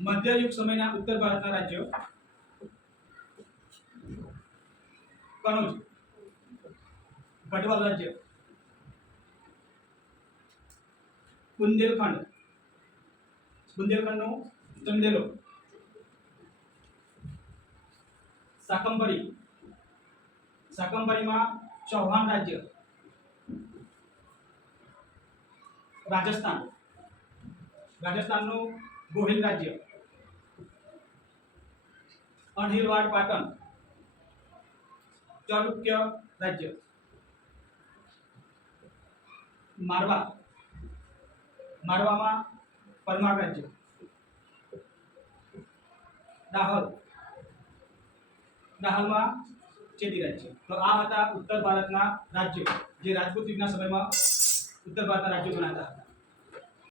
મધ્યયુગ સમયના ઉત્તર ભારતના રાજ્યો. કનોજ ગઢવાલ રાજ્ય. બુંદેલખંડ. બુંદેલખંડનો ચંદેલો. સાકંબરી શાકંભરીમાં ચૌહાણ રાજ્ય. રાજસ્થાન. રાજસ્થાનનું ગોહિલ રાજ્ય. અણહિલવાડ પાટણ. ચાલુક્ય રાજ્ય. મારવા. મારવામાં પરમાર રાજ્ય. દાહોદ દાહોદમાં ચેતી રાજ્ય. તો આ હતા ઉત્તર ભારતના રાજ્યો, જે રાજપૂત યુગના સમયમાં ઉત્તર ભારતના રાજ્યો ગણાતા હતા.